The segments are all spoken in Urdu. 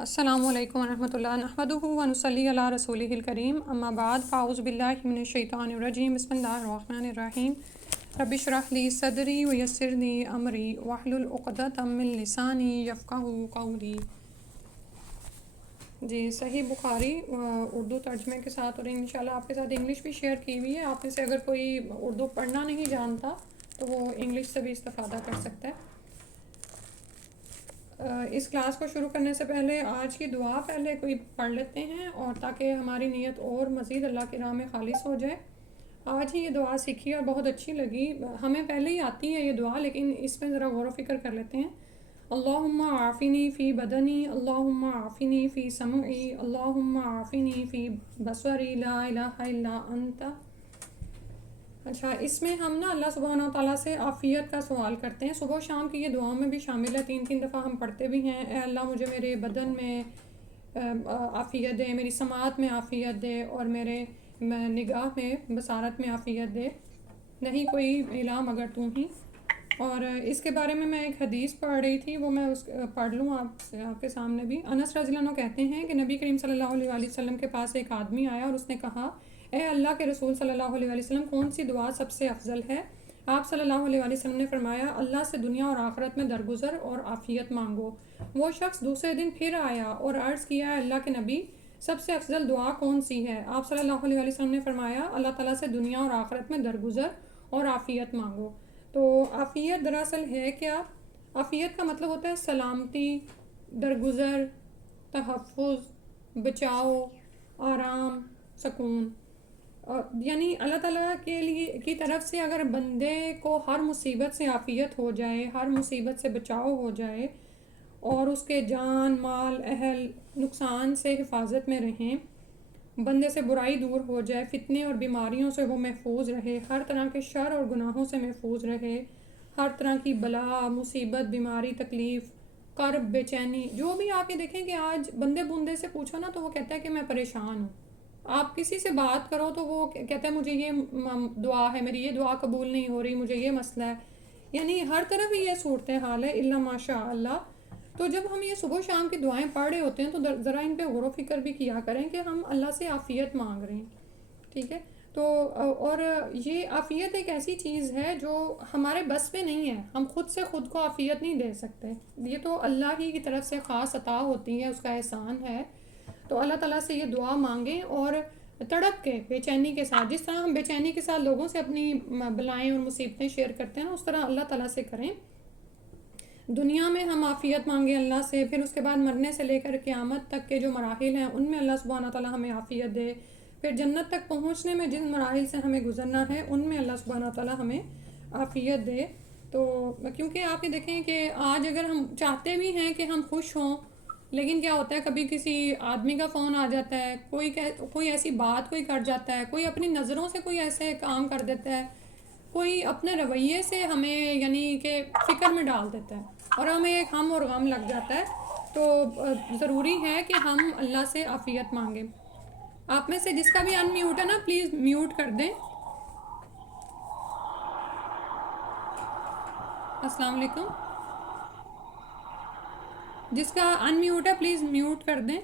السلام علیکم ورحمۃ اللہ نحمدہ ونصلی علی رسولہ الکریم اما بعد فاعوذ باللہ من الشیطان الرجیم بسم اللہ الرحمن الرحیم رب اشرح لی صدری ویسر لی امری واحلل عقدۃ من لسانی یفقہوا قولی۔ جی صحیح بخاری اردو ترجمے کے ساتھ، اور انشاءاللہ آپ کے ساتھ انگلش بھی شیئر کی ہوئی ہے۔ آپ میں سے اگر کوئی اردو پڑھنا نہیں جانتا تو وہ انگلش سے بھی استفادہ کر سکتا ہے۔ اس کلاس کو شروع کرنے سے پہلے آج کی دعا پہلے کوئی پڑھ لیتے ہیں، اور تاکہ ہماری نیت اور مزید اللہ کی راہ میں خالص ہو جائے۔ آج ہی یہ دعا سیکھی اور بہت اچھی لگی، ہمیں پہلے ہی آتی ہے یہ دعا لیکن اس میں ذرا غور و فکر کر لیتے ہیں۔ اللہم عافنی فی بدنی، اللہم عافنی فی سمعی، اللہم عافنی فی بصری، لا الہ الا انت۔ اچھا، اس میں ہم نا اللہ سبحانہ و تعالیٰ سے عافیت کا سوال کرتے ہیں۔ صبح و شام کی یہ دعاؤں میں بھی شامل ہے، 3 دفعہ ہم پڑھتے بھی ہیں۔ اے اللہ مجھے میرے بدن میں عافیت دے، میری سماعت میں عافیت دے، اور میرے نگاہ میں بصارت میں عافیت دے، نہیں کوئی الہ مگر تو ہی۔ اور اس کے بارے میں ایک حدیث پڑھ رہی تھی، وہ میں پڑھ لوں آپ کے سامنے بھی۔ انس رضی اللہ عنہ کہتے ہیں کہ نبی کریم صلی اللہ علیہ وسلم کے پاس ایک آدمی آیا اور اس نے کہا، اے اللہ کے رسول صلی اللہ علیہ وسلم، کون سی دعا سب سے افضل ہے؟ آپ صلی اللہ علیہ وسلم نے فرمایا، اللہ سے دنیا اور آخرت میں درگزر اور عافیت مانگو۔ وہ شخص دوسرے دن پھر آیا اور عرض کیا، اے اللہ کے نبی، سب سے افضل دعا کون سی ہے؟ آپ صلی اللہ علیہ وسلم نے فرمایا، اللہ تعالیٰ سے دنیا اور آخرت میں درگزر اور عافیت مانگو۔ تو عافیت دراصل ہے کیا؟ عافیت کا مطلب ہوتا ہے سلامتی، درگزر، تحفظ، بچاؤ، آرام، سکون۔ یعنی اللہ تعالیٰ کے لیے کی طرف سے اگر بندے کو ہر مصیبت سے عافیت ہو جائے، ہر مصیبت سے بچاؤ ہو جائے، اور اس کے جان مال اہل نقصان سے حفاظت میں رہیں، بندے سے برائی دور ہو جائے، فتنے اور بیماریوں سے وہ محفوظ رہے، ہر طرح کے شر اور گناہوں سے محفوظ رہے، ہر طرح کی بلا مصیبت بیماری تکلیف کرب بے چینی، جو بھی آپ یہ دیکھیں کہ آج بندے بندے سے پوچھو نا تو وہ کہتا ہے کہ میں پریشان ہوں۔ آپ کسی سے بات کرو تو وہ کہتا ہے مجھے یہ دعا ہے، میری یہ دعا قبول نہیں ہو رہی، مجھے یہ مسئلہ ہے۔ یعنی ہر طرف یہ صورتحال ہے الا ماشاء اللہ۔ تو جب ہم یہ صبح و شام کی دعائیں پڑھ رہے ہوتے ہیں تو ذرا ان پہ غور و فکر بھی کیا کریں کہ ہم اللہ سے عافیت مانگ رہے ہیں، ٹھیک ہے؟ تو اور یہ عافیت ایک ایسی چیز ہے جو ہمارے بس میں نہیں ہے، ہم خود سے خود کو عافیت نہیں دے سکتے، یہ تو اللہ ہی کی طرف سے خاص عطا ہوتی ہے، اس کا احسان ہے۔ تو اللہ تعالیٰ سے یہ دعا مانگیں اور تڑپ کے بے چینی کے ساتھ، جس طرح ہم بے چینی کے ساتھ لوگوں سے اپنی بلائیں اور مصیبتیں شیئر کرتے ہیں نا، اس طرح اللہ تعالیٰ سے کریں۔ دنیا میں ہم عافیت مانگیں اللہ سے، پھر اس کے بعد مرنے سے لے کر قیامت تک کے جو مراحل ہیں ان میں اللہ سبحانہ تعالیٰ ہمیں عافیت دے، پھر جنت تک پہنچنے میں جن مراحل سے ہمیں گزرنا ہے ان میں اللہ سبحانہ تعالیٰ ہمیں عافیت دے۔ تو کیونکہ آپ یہ دیکھیں کہ آج اگر ہم چاہتے بھی ہیں کہ ہم خوش ہوں، لیکن کیا ہوتا ہے کبھی کسی آدمی کا فون آ جاتا ہے، کوئی ایسی بات کوئی کر جاتا ہے، کوئی اپنی نظروں سے کوئی ایسے کام کر دیتا ہے، کوئی اپنے رویے سے ہمیں یعنی کہ فکر میں ڈال دیتا ہے اور ہمیں ایک ہم اور غم لگ جاتا ہے۔ تو ضروری ہے کہ ہم اللہ سے عافیت مانگیں۔ آپ میں سے جس کا بھی ان میوٹ ہے نا پلیز میوٹ کر دیں۔ السلام علیکم، جس کا ان میوٹ ہے پلیز میوٹ کر دیں۔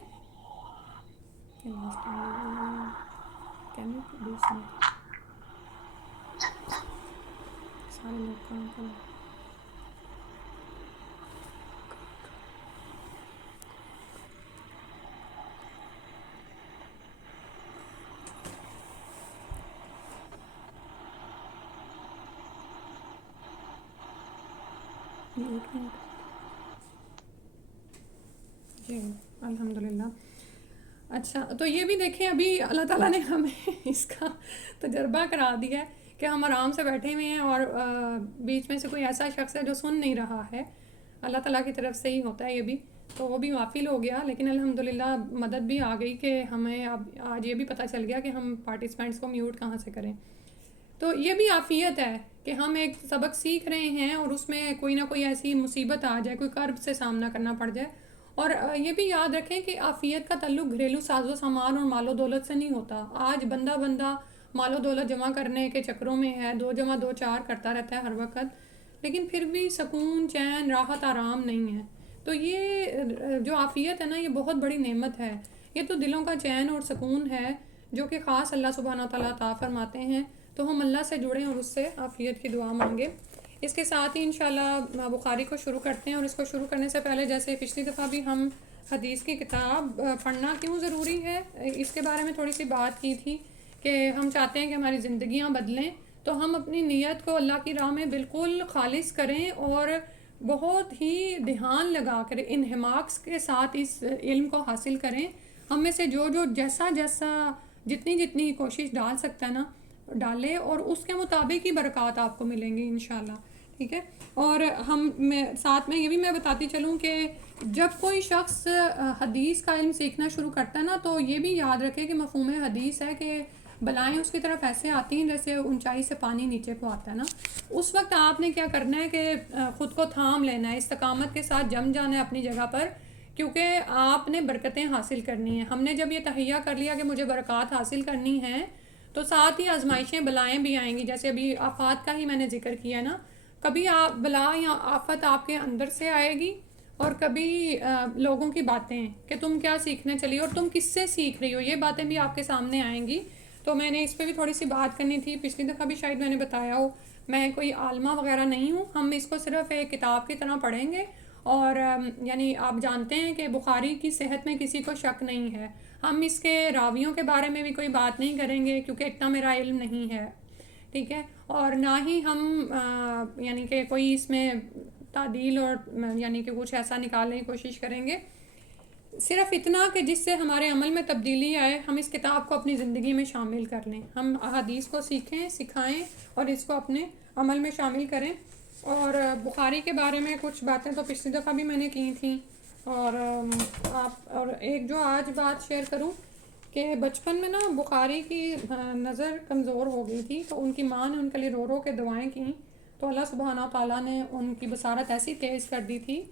سارے لوگ کام کریں۔ جی الحمدللہ۔ اچھا، تو یہ بھی دیکھیں ابھی اللہ تعالیٰ نے ہمیں اس کا تجربہ کرا دیا ہے کہ ہم آرام سے بیٹھے ہوئے ہیں اور بیچ میں سے کوئی ایسا شخص ہے جو سن نہیں رہا ہے، اللہ تعالیٰ کی طرف سے ہی ہوتا ہے یہ بھی، تو وہ بھی غافل ہو گیا، لیکن الحمدللہ مدد بھی آ گئی کہ ہمیں اب آج یہ بھی پتہ چل گیا کہ ہم پارٹیسپینٹس کو میوٹ کہاں سے کریں۔ تو یہ بھی عافیت ہے کہ ہم ایک سبق سیکھ رہے ہیں اور اس میں کوئی نہ کوئی ایسی مصیبت آ جائے، کوئی کرب سے سامنا کرنا پڑ جائے۔ اور یہ بھی یاد رکھیں کہ عافیت کا تعلق گھریلو ساز و سامان اور مال و دولت سے نہیں ہوتا۔ آج بندہ مال و دولت جمع کرنے کے چکروں میں ہے، 2 جمع 2 4 کرتا رہتا ہے ہر وقت، لیکن پھر بھی سکون چین راحت آرام نہیں ہے۔ تو یہ جو عافیت ہے نا یہ بہت بڑی نعمت ہے، یہ تو دلوں کا چین اور سکون ہے جو کہ خاص اللہ سبحانہ تعالیٰ عطا فرماتے ہیں. تو ہم اللہ سے جڑیں اور اس سے عافیت کی دعا مانگیں. اس کے ساتھ ہی انشاءاللہ بخاری کو شروع کرتے ہیں، اور اس کو شروع کرنے سے پہلے جیسے پچھلی دفعہ بھی ہم حدیث کی کتاب پڑھنا کیوں ضروری ہے اس کے بارے میں تھوڑی سی بات کی تھی کہ ہم چاہتے ہیں کہ ہماری زندگیاں بدلیں، تو ہم اپنی نیت کو اللہ کی راہ میں بالکل خالص کریں اور بہت ہی دھیان لگا کر انہماک کے ساتھ اس علم کو حاصل کریں. ہم میں سے جو جیسا جتنی کوشش ڈال سکتا ہے نا ڈالے، اور اس کے مطابق ہی برکات آپ کو ملیں گی انشاءاللہ. ٹھیک ہے. اور ساتھ میں یہ بھی میں بتاتی چلوں کہ جب کوئی شخص حدیث کا علم سیکھنا شروع کرتا ہے نا تو یہ بھی یاد رکھے کہ مفہوم حدیث ہے کہ بلائیں اس کی طرف ایسے آتی ہیں جیسے اونچائی سے پانی نیچے کو آتا ہے نا. اس وقت آپ نے کیا کرنا ہے کہ خود کو تھام لینا ہے، استقامت کے ساتھ جم جانا ہے اپنی جگہ پر، کیونکہ آپ نے برکتیں حاصل کرنی ہیں. ہم نے جب یہ تہیہ کر لیا کہ مجھے برکات حاصل کرنی ہیں تو ساتھ ہی آزمائشیں بلائیں بھی آئیں گی. جیسے ابھی آفات کا ہی میں نے ذکر کیا نا، کبھی آپ بلا یا آفت آپ کے اندر سے آئے گی، اور کبھی لوگوں کی باتیں کہ تم کیا سیکھنے چلی اور تم کس سے سیکھ رہی ہو، یہ باتیں بھی آپ کے سامنے آئیں گی. تو میں نے اس پہ بھی تھوڑی سی بات کرنی تھی. پچھلی دفعہ بھی شاید میں نے بتایا ہو، میں کوئی عالمہ وغیرہ نہیں ہوں، ہم اس کو صرف ایک کتاب کی طرح پڑھیں گے. اور یعنی آپ جانتے ہیں کہ بخاری کی صحت میں کسی کو شک نہیں ہے. ہم اس کے راویوں کے بارے میں بھی کوئی بات نہیں کریں گے کیونکہ اتنا میرا علم نہیں ہے. ٹھیک ہے. اور نہ ہی ہم یعنی کہ کوئی اس میں تعدیل اور یعنی کہ کچھ ایسا نکالنے کی کوشش کریں گے. صرف اتنا کہ جس سے ہمارے عمل میں تبدیلی آئے، ہم اس کتاب کو اپنی زندگی میں شامل کر لیں، ہم احادیث کو سیکھیں، سکھائیں اور اس کو اپنے عمل میں شامل کریں. اور بخاری کے بارے میں کچھ باتیں تو پچھلی دفعہ بھی میں نے کی تھیں، اور ایک جو آج بات شیئر کروں کہ بچپن میں نا بخاری کی نظر کمزور ہو گئی تھی، تو ان کی ماں نے ان کے لیے رو رو کے دعائیں کیں، تو اللہ سبحانہ تعالیٰ نے ان کی بصارت ایسی تیز کر دی تھی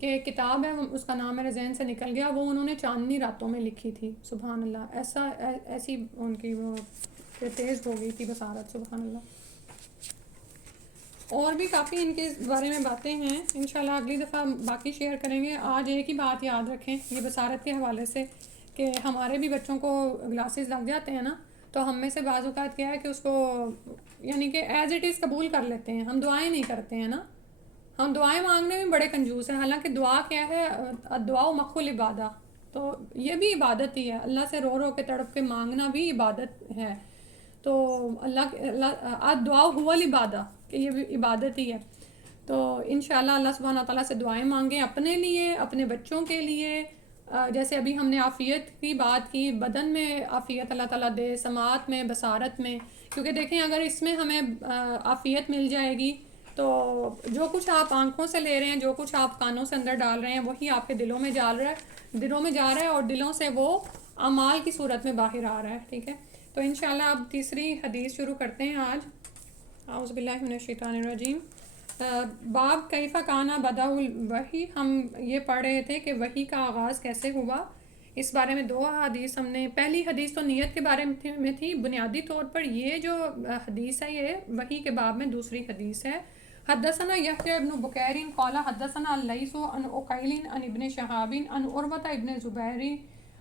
کہ کتاب ہے، اس کا نام میرے ذہن سے نکل گیا، وہ انہوں نے چاندنی راتوں میں لکھی تھی. سبحان اللہ، ایسی ان کی وہ تیز ہو گئی تھی بصارت. سبحان اللہ. اور بھی کافی ان کے بارے میں باتیں ہیں، انشاءاللہ اگلی دفعہ باقی شیئر کریں گے. آج ایک ہی بات یاد رکھیں یہ بصارت کے حوالے سے کہ ہمارے بھی بچوں کو گلاسز لگ جاتے ہیں نا، تو ہم میں سے بعض اوقات کیا ہے کہ اس کو یعنی کہ ایز اٹ از قبول کر لیتے ہیں، ہم دعائیں نہیں کرتے ہیں نا. ہم دعائیں مانگنے میں بڑے کنجوس ہیں، حالانکہ دعا کیا ہے؟ دعا مخ العبادہ، تو یہ بھی عبادت ہی ہے. اللہ سے رو رو کے تڑپ کے مانگنا بھی عبادت ہے. تو دعا ہوا العبادہ، کہ یہ بھی عبادت ہی ہے. تو انشاءاللہ اللہ سبحانہ تعالیٰ سے دعائیں مانگیں اپنے لیے، اپنے بچوں کے لیے. جیسے ابھی ہم نے عافیت کی بات کی، بدن میں عافیت اللہ تعالیٰ دے، سماعت میں، بصارت میں. کیونکہ دیکھیں اگر اس میں ہمیں عافیت مل جائے گی تو جو کچھ آپ آنکھوں سے لے رہے ہیں، جو کچھ آپ کانوں سے اندر ڈال رہے ہیں، وہی آپ کے دلوں میں جا رہا ہے اور دلوں سے وہ اعمال کی صورت میں باہر آ رہا ہے. ٹھیک ہے. تو انشاءاللہ اب تیسری حدیث شروع کرتے ہیں آج. اعوذ باللہ من الشیطان الرجیم. باب کیف کان بدء الوحی. ہم یہ پڑھ رہے تھے کہ وحی کا آغاز کیسے ہوا. اس بارے میں دو حدیث ہم نے، پہلی حدیث تو نیت کے بارے میں تھی بنیادی طور پر. یہ جو حدیث ہے یہ وحی کے باب میں دوسری حدیث ہے. حدثنا یحیی ابن بکیر قال حدثنا اللیث عن عقیل عن ابن شہاب عن عروة ابن زبیر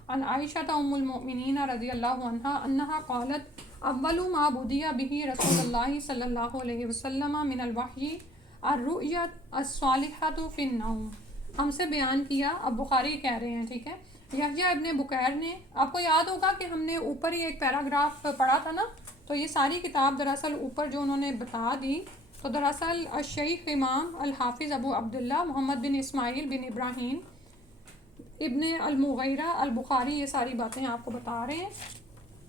عن عائشة ام المؤمنین رضی اللہ عنہا انہا قالت اول ما بدی به رسول اللہ صلی اللہ علیہ وسلم من الوحی الرؤیا الصالحۃ فی النوم. ہم سے بیان کیا، اب بخاری کہہ رہے ہیں. ٹھیک ہے. یحییٰ ابن بکیر نے، آپ کو یاد ہوگا کہ ہم نے اوپر ہی ایک پیراگراف پڑھا تھا نا، تو یہ ساری کتاب دراصل اوپر جو انہوں نے بتا دی، تو دراصل الشیخ امام الحافظ ابو عبداللہ محمد بن اسماعیل بن ابراہیم ابن المغیرہ البخاری یہ ساری باتیں آپ کو بتا رہے ہیں.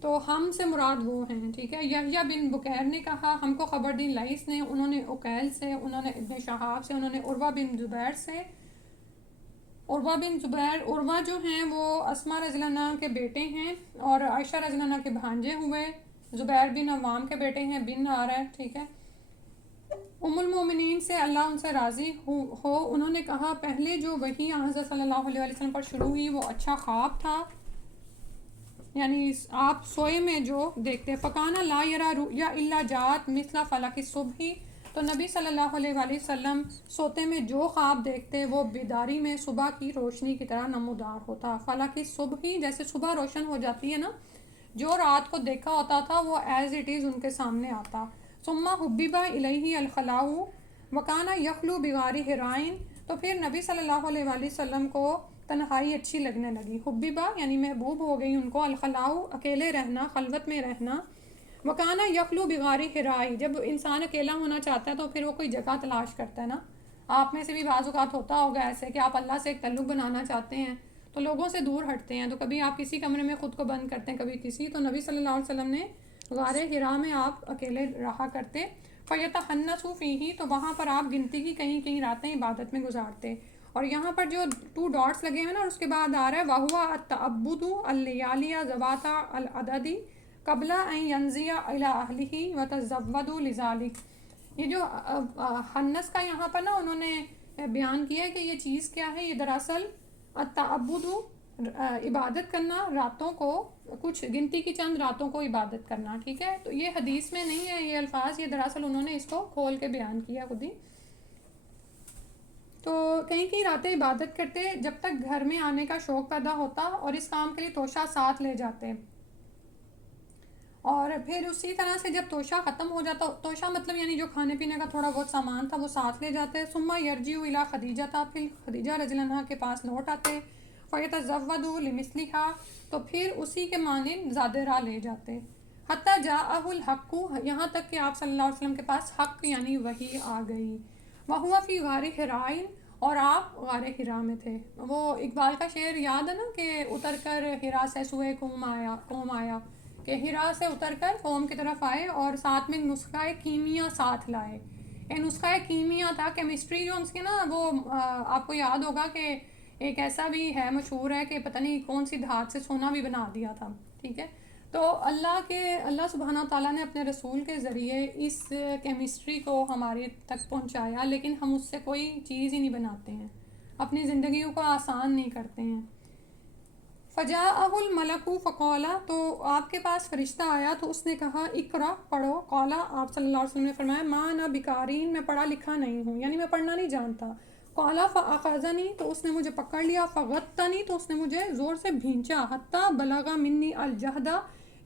تو ہم سے مراد وہ ہیں. ٹھیک ہے. یحییٰ بن بکیر نے کہا ہم کو خبر دی لیث نے، انہوں نے عقیل سے، انہوں نے ابن شہاب سے، انہوں نے عروہ بن زبیر سے. عروہ جو ہیں وہ اسماء رضی اللہ عنہ کے بیٹے ہیں اور عائشہ رضی اللہ عنہ کے بھانجے ہوئے. زبیر بن عوام کے بیٹے ہیں، بن آ رہا ہے. ٹھیک ہے. ام المومنین سے اللہ ان سے راضی ہو، انہوں نے کہا پہلے جو وحی حضرت صلی اللہ علیہ وسلم پر شروع ہوئی وہ اچھا خواب تھا، یعنی آپ سوئے میں جو دیکھتے. فکانہ لا یرا رؤیا الا جات مثل فلک الصبح. تو نبی صلی اللہ علیہ وآلہ وسلم سوتے میں جو خواب دیکھتے وہ بیداری میں صبح کی روشنی کی طرح نمودار ہوتا. فلک صبح ہی، جیسے صبح روشن ہو جاتی ہے نا، جو رات کو دیکھا ہوتا تھا وہ ایز اٹ از ان کے سامنے آتا. ثم حبب الیہ الخلاء وکان یخلو بغار حراء. تو پھر نبی صلی اللہ علیہ وآلہ وسلم کو تنہائی اچھی لگنے لگی. حبیبہ یعنی محبوب ہو گئی ان کو، الخلاء اکیلے رہنا، خلوت میں رہنا. وکانا یخلو بغار حراء، جب انسان اکیلا ہونا چاہتا ہے تو پھر وہ کوئی جگہ تلاش کرتا ہے نا. آپ میں سے بھی بعض اوقات ہوتا ہوگا ایسے کہ آپ اللہ سے ایک تعلق بنانا چاہتے ہیں تو لوگوں سے دور ہٹتے ہیں، تو کبھی آپ کسی کمرے میں خود کو بند کرتے ہیں، کبھی کسی. تو نبی صلی اللہ علیہ وسلم نے غار حراء میں آپ اکیلے رہا کرتے. فَيَتَحَنَّسُ فِيهِ، تو وہاں پر آپ گنتی کی کہیں کہیں راتیں عبادت میں گزارتے. اور یہاں پر جو 2 ڈاٹس لگے ہوئے نا، اور اس کے بعد آ رہا ہے وَهُوَ التَّعَبُّدُ اللَّيَالِيَ ذَوَاتَ الْعَدَدِ قبل ان ينزی الی اہلہ وتزودوا لذلک. یہ جو حنس کا یہاں پر نا انہوں نے بیان کیا ہے کہ یہ چیز کیا ہے. یہ دراصل التعبد، عبادت کرنا راتوں کو، کچھ گنتی کی چند راتوں کو عبادت کرنا. ٹھیک ہے، تو یہ حدیث میں نہیں ہے یہ الفاظ، یہ دراصل انہوں نے اس کو کھول کے بیان کیا خود ہی. تو کہیں کہیں راتیں عبادت کرتے جب تک گھر میں آنے کا شوق پیدا ہوتا، اور اس کام کے لیے توشہ ساتھ لے جاتے. اور پھر اسی طرح سے جب توشہ ختم ہو جاتا، توشہ مطلب یعنی جو کھانے پینے کا تھوڑا بہت سامان تھا وہ ساتھ لے جاتے. ثم یرجع الی خدیجہ، پھر خدیجہ رضی اللہ عنہا کے پاس لوٹ آتے. فیتزودوا لمثلھا، تو پھر اسی کے مانند زیادہ راہ لے جاتے. حتی جاءہ الحق، یہاں تک کہ آپ صلی اللہ علیہ وسلم کے پاس حق یعنی وحی آ گئی. وہو فی غار حراء، اور آپ غار حراء میں تھے. وہ اقبال کا شعر یاد ہے نا کہ اتر کر حراء سے سوئے قوم آیا، کہ حراء سے اتر کر قوم کی طرف آئے اور ساتھ میں نسخہ کیمیا ساتھ لائے. یہ نسخہ کیمیا تھا، کیمسٹری جو اس کے نا، وہ آپ کو یاد ہوگا کہ ایک ایسا بھی ہے مشہور ہے کہ پتہ نہیں کون سی دھات سے سونا بھی بنا دیا تھا. ٹھیک ہے، تو اللہ سبحانہ تعالیٰ نے اپنے رسول کے ذریعے اس کیمسٹری کو ہمارے تک پہنچایا، لیکن ہم اس سے کوئی چیز ہی نہیں بناتے ہیں، اپنی زندگیوں کو آسان نہیں کرتے ہیں. فجاءہ الملک فقال، تو آپ کے پاس فرشتہ آیا تو اس نے کہا اقرا، پڑھو. قال، آپ صلی اللہ علیہ وسلم نے فرمایا ما انا بقارین، میں پڑھا لکھا نہیں ہوں، یعنی میں پڑھنا نہیں جانتا. قال فاخذنی، تو اس نے مجھے پکڑ لیا. فغطنی، تو اس نے مجھے زور سے بھینچا. حتی بلغ منی الجہد،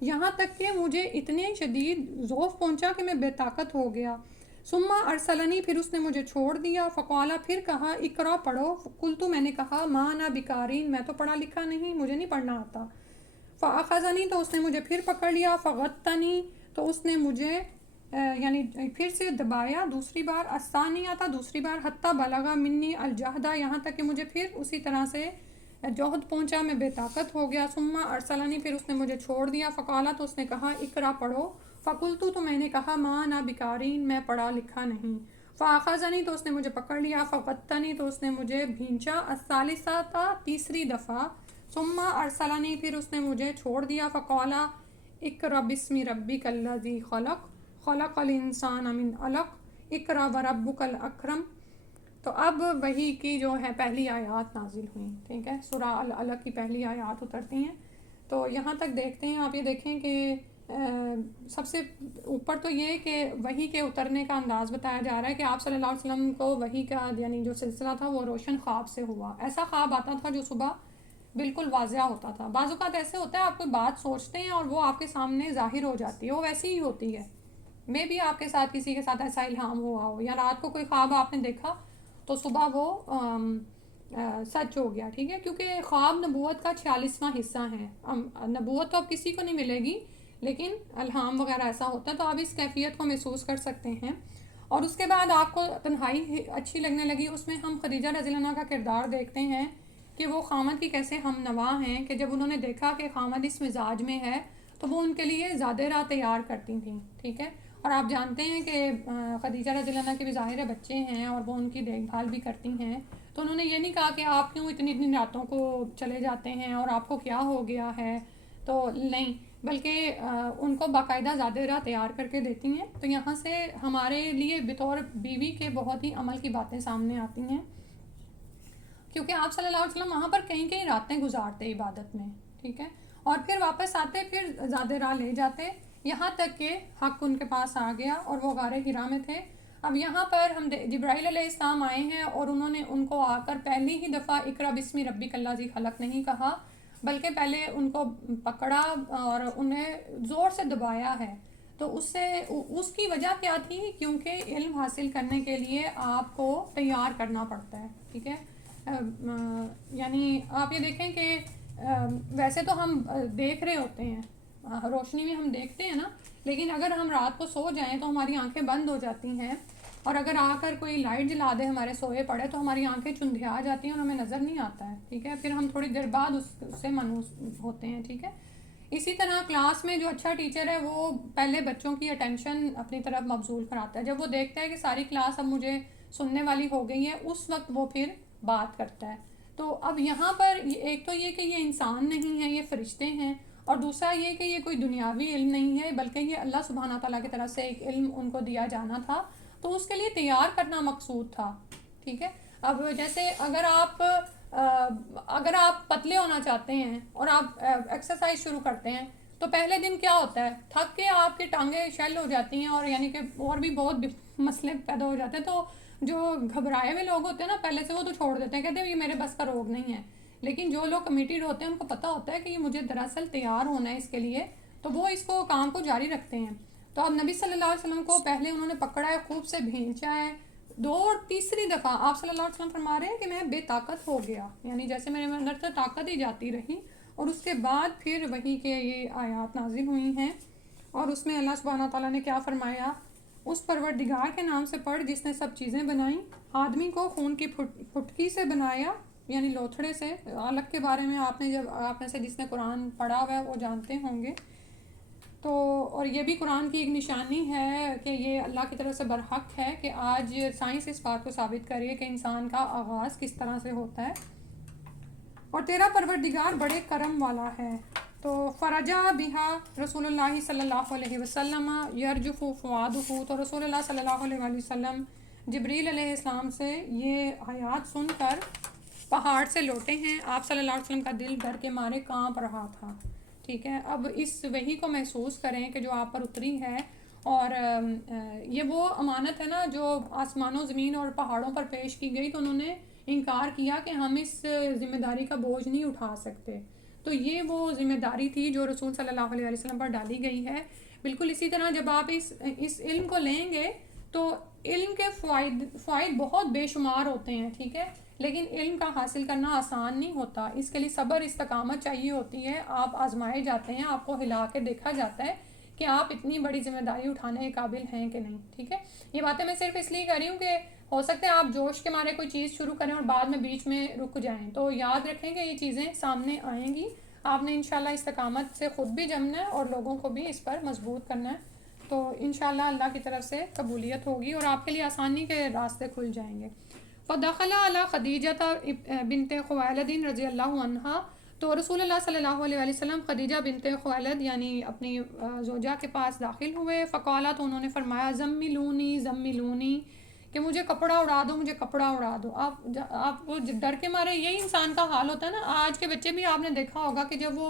یہاں تک کہ مجھے اتنے شدید ضعف پہنچا کہ میں بے طاقت ہو گیا. ثم ارسلنی، پھر اس نے مجھے چھوڑ دیا. فقال، پھر کہا اقرا، پڑھو. قلت، میں نے کہا ما انا بقارین، میں تو پڑھا لکھا نہیں، مجھے نہیں پڑھنا آتا. فاخذنی، تو اس نے مجھے پھر پکڑ لیا. فغطنی، تو اس نے مجھے یعنی پھر سے دبایا دوسری بار. الثانیہ، تھا دوسری بار. حتی بلغ منی الجہد، یہاں تک کہ مجھے پھر اسی طرح سے جوہد پہنچا، میں بے طاقت ہو گیا. ثم ارسلنی، پھر اس نے مجھے چھوڑ دیا. فقالا، تو اس نے کہا اقرا، پڑھو. فقلت، تو میں نے کہا ما انا بقارین، میں پڑھا لکھا نہیں. فاخذنی، تو اس نے مجھے پکڑ لیا. فغطنی، تو اس نے مجھے بھینچا. الثالثہ، تیسری دفعہ. ثم ارسلنی، پھر اس نے مجھے چھوڑ دیا. فقالا اقرا بسم ربک الذی خلق، خلق الانسان من علق، اقرا وربک الاکرم. تو اب وحی کی جو ہے پہلی آیات نازل ہوئیں. ٹھیک ہے، سورہ العلق کی پہلی آیات اترتی ہیں. تو یہاں تک دیکھتے ہیں آپ، یہ دیکھیں کہ سب سے اوپر تو یہ کہ وحی کے اترنے کا انداز بتایا جا رہا ہے کہ آپ صلی اللہ علیہ وسلم کو وحی کا یعنی جو سلسلہ تھا وہ روشن خواب سے ہوا. ایسا خواب آتا تھا جو صبح بالکل واضح ہوتا تھا. بعض اوقات ایسے ہوتا ہے آپ کوئی بات سوچتے ہیں اور وہ آپ کے سامنے ظاہر ہو جاتی ہے، وہ ویسی ہی ہوتی ہے. میں بھی آپ کے ساتھ کسی کے ساتھ ایسا الہام ہوا ہو، یا رات کو کوئی خواب آپ نے دیکھا تو صبح وہ سچ ہو گیا. ٹھیک ہے، کیونکہ خواب نبوت کا 46واں حصہ ہے. نبوت تو اب کسی کو نہیں ملے گی، لیکن الہام وغیرہ ایسا ہوتا ہے، تو آپ اس کیفیت کو محسوس کر سکتے ہیں. اور اس کے بعد آپ کو تنہائی اچھی لگنے لگی. اس میں ہم خدیجہ رضی اللہ عنہا کا کردار دیکھتے ہیں کہ وہ خامد کی کیسے ہم نوا ہیں، کہ جب انہوں نے دیکھا کہ خامد اس مزاج میں ہے تو وہ ان کے لیے زیادہ راہ تیار کرتی تھیں. ٹھیک ہے، اور آپ جانتے ہیں کہ خدیجہ رضی اللہ عنہا کے بھی ظاہر بچے ہیں اور وہ ان کی دیکھ بھال بھی کرتی ہیں. تو انہوں نے یہ نہیں کہا کہ آپ کیوں اتنی اتنی راتوں کو چلے جاتے ہیں اور آپ کو کیا ہو گیا ہے، تو نہیں، بلکہ ان کو باقاعدہ زیادہ راہ تیار کر کے دیتی ہیں. تو یہاں سے ہمارے لیے بطور بیوی کے بہت ہی عمل کی باتیں سامنے آتی ہیں، کیونکہ آپ صلی اللہ علیہ وسلم وہاں پر کئی کئی راتیں گزارتے عبادت میں. ٹھیک ہے، اور پھر واپس آتے، پھر زیادہ راہ لے جاتے، یہاں تک کہ حق ان کے پاس آ گیا اور وہ غار حرا میں تھے. اب یہاں پر ہم جبرائیل علیہ السلام آئے ہیں اور انہوں نے ان کو آ کر پہلی ہی دفعہ اقرا بسم ربک الذی خلق نہیں کہا، بلکہ پہلے ان کو پکڑا اور انہیں زور سے دبایا ہے. تو اس کی وجہ کیا تھی؟ کیونکہ علم حاصل کرنے کے لیے آپ کو تیار کرنا پڑتا ہے. ٹھیک ہے، یعنی آپ یہ دیکھیں کہ ویسے تو ہم دیکھ رہے ہوتے ہیں، روشنی میں ہم دیکھتے ہیں نا، لیکن اگر ہم رات کو سو جائیں تو ہماری آنکھیں بند ہو جاتی ہیں، اور اگر آ کر کوئی لائٹ جلا دے ہمارے سوئے پڑے تو ہماری آنکھیں چندھیا جاتی ہیں اور ہمیں نظر نہیں آتا ہے. ٹھیک ہے، پھر ہم تھوڑی دیر بعد اس سے مانوس ہوتے ہیں. ٹھیک ہے، اسی طرح کلاس میں جو اچھا ٹیچر ہے وہ پہلے بچوں کی اٹینشن اپنی طرف مبذول کراتا ہے. جب وہ دیکھتا ہے کہ ساری کلاس اب مجھے سننے والی ہو گئی ہے، اس وقت وہ پھر بات کرتا ہے. تو اب یہاں پر ایک تو یہ کہ یہ انسان نہیں ہے، یہ فرشتے ہیں، اور دوسرا یہ کہ یہ کوئی دنیاوی علم نہیں ہے، بلکہ یہ اللہ سبحانہ تعالیٰ کی طرف سے ایک علم ان کو دیا جانا تھا، تو اس کے لیے تیار کرنا مقصود تھا. ٹھیک ہے، اب جیسے اگر آپ پتلے ہونا چاہتے ہیں اور آپ ایکسرسائز شروع کرتے ہیں تو پہلے دن کیا ہوتا ہے؟ تھک کے آپ کی ٹانگیں شیل ہو جاتی ہیں، اور یعنی کہ اور بھی بہت مسئلے پیدا ہو جاتے ہیں. تو جو گھبرائے ہوئے لوگ ہوتے ہیں نا، پہلے سے وہ تو چھوڑ دیتے ہیں، کہتے ہیں یہ میرے بس کا روگ نہیں ہے. لیکن جو لوگ کمیٹیڈ ہوتے ہیں ان کو پتہ ہوتا ہے کہ یہ مجھے دراصل تیار ہونا ہے اس کے لیے، تو وہ اس کو کام کو جاری رکھتے ہیں. تو اب نبی صلی اللہ علیہ وسلم کو پہلے انہوں نے پکڑا ہے، خوب سے بھینچا ہے، دو اور تیسری دفعہ آپ صلی اللہ علیہ وسلم فرما رہے ہیں کہ میں بے طاقت ہو گیا، یعنی جیسے میرے اندر سے طاقت ہی جاتی رہی. اور اس کے بعد پھر وہی کہ یہ آیات نازل ہوئی ہیں، اور اس میں اللہ سبحانہ تعالیٰ نے کیا فرمایا؟ اس پروردگار کے نام سے پڑھ جس نے سب چیزیں بنائیں، آدمی کو خون کی پھٹکی سے بنایا، یعنی لوتھڑے سے. علق کے بارے میں آپ میں سے جس نے قرآن پڑھا ہوا ہے وہ جانتے ہوں گے. تو اور یہ بھی قرآن کی ایک نشانی ہے کہ یہ اللہ کی طرف سے برحق ہے کہ آج سائنس اس بات کو ثابت کر رہی ہے کہ انسان کا آغاز کس طرح سے ہوتا ہے. اور تیرا پروردگار بڑے کرم والا ہے. تو فرجا بہا رسول اللہ صلی اللہ علیہ وسلم یرجف فؤادہ، تو رسول اللہ صلی اللہ علیہ وسلم جبریل علیہ السلام سے یہ آیات سن کر پہاڑ سے لوٹے ہیں. آپ صلی اللہ علیہ وسلم کا دل ڈر کے مارے کانپ رہا تھا. ٹھیک ہے، اب اس وحی کو محسوس کریں کہ جو آپ پر اتری ہے، اور یہ وہ امانت ہے نا جو آسمان و زمین اور پہاڑوں پر پیش کی گئی، تو انہوں نے انکار کیا کہ ہم اس ذمہ داری کا بوجھ نہیں اٹھا سکتے. تو یہ وہ ذمہ داری تھی جو رسول صلی اللہ علیہ وسلم پر ڈالی گئی ہے. بالکل اسی طرح جب آپ اس علم کو لیں گے تو علم کے فوائد بہت بے شمار ہوتے ہیں. ٹھیک ہے، لیکن علم کا حاصل کرنا آسان نہیں ہوتا، اس کے لیے صبر استقامت چاہیے ہوتی ہے. آپ آزمائے جاتے ہیں، آپ کو ہلا کے دیکھا جاتا ہے کہ آپ اتنی بڑی ذمہ داری اٹھانے کے قابل ہیں کہ نہیں. ٹھیک ہے، یہ باتیں میں صرف اس لیے کر رہی ہوں کہ ہو سکتا ہے آپ جوش کے مارے کوئی چیز شروع کریں اور بعد میں بیچ میں رک جائیں. تو یاد رکھیں کہ یہ چیزیں سامنے آئیں گی، آپ نے انشاءاللہ استقامت سے خود بھی جمنا ہے اور لوگوں کو بھی اس پر مضبوط کرنا ہے. تو انشاءاللہ اللہ کی طرف سے قبولیت ہوگی اور آپ کے لیے آسانی کے راستے کھل جائیں گے. فدخل علی خدیجہ بنت خویلد رضی اللہ عنہا، تو رسول اللہ صلی اللہ علیہ وسلم خدیجہ بنت خویلد یعنی اپنی زوجہ کے پاس داخل ہوئے. فقالا، تو انہوں نے فرمایا زملونی زملونی، کہ مجھے کپڑا اڑا دو، مجھے کپڑا اڑا دو. آپ وہ ڈر کے مارے، یہی انسان کا حال ہوتا ہے نا. آج کے بچے بھی آپ نے دیکھا ہوگا کہ جب وہ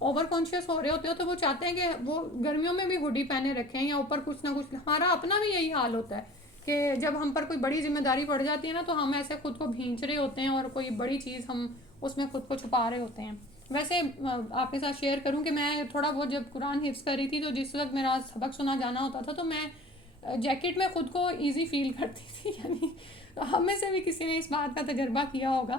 اوور کانشیس ہو رہے ہوتے ہو تو وہ چاہتے ہیں کہ وہ گرمیوں میں بھی ہوڈی پہنے رکھیں یا اوپر کچھ نہ کچھ. ہمارا اپنا بھی یہی حال ہوتا ہے کہ جب ہم پر کوئی بڑی ذمہ داری پڑ جاتی ہے نا تو ہم ایسے خود کو بھینچ رہے ہوتے ہیں اور کوئی بڑی چیز ہم اس میں خود کو چھپا رہے ہوتے ہیں. ویسے آپ کے ساتھ شیئر کروں کہ میں تھوڑا بہت جب قرآن حفظ کر رہی تھی تو جس وقت میرا سبق سنا جانا ہوتا تھا تو میں جیکٹ میں خود کو ایزی فیل کرتی تھی. یعنی ہم میں سے بھی کسی نے اس بات کا تجربہ کیا ہوگا.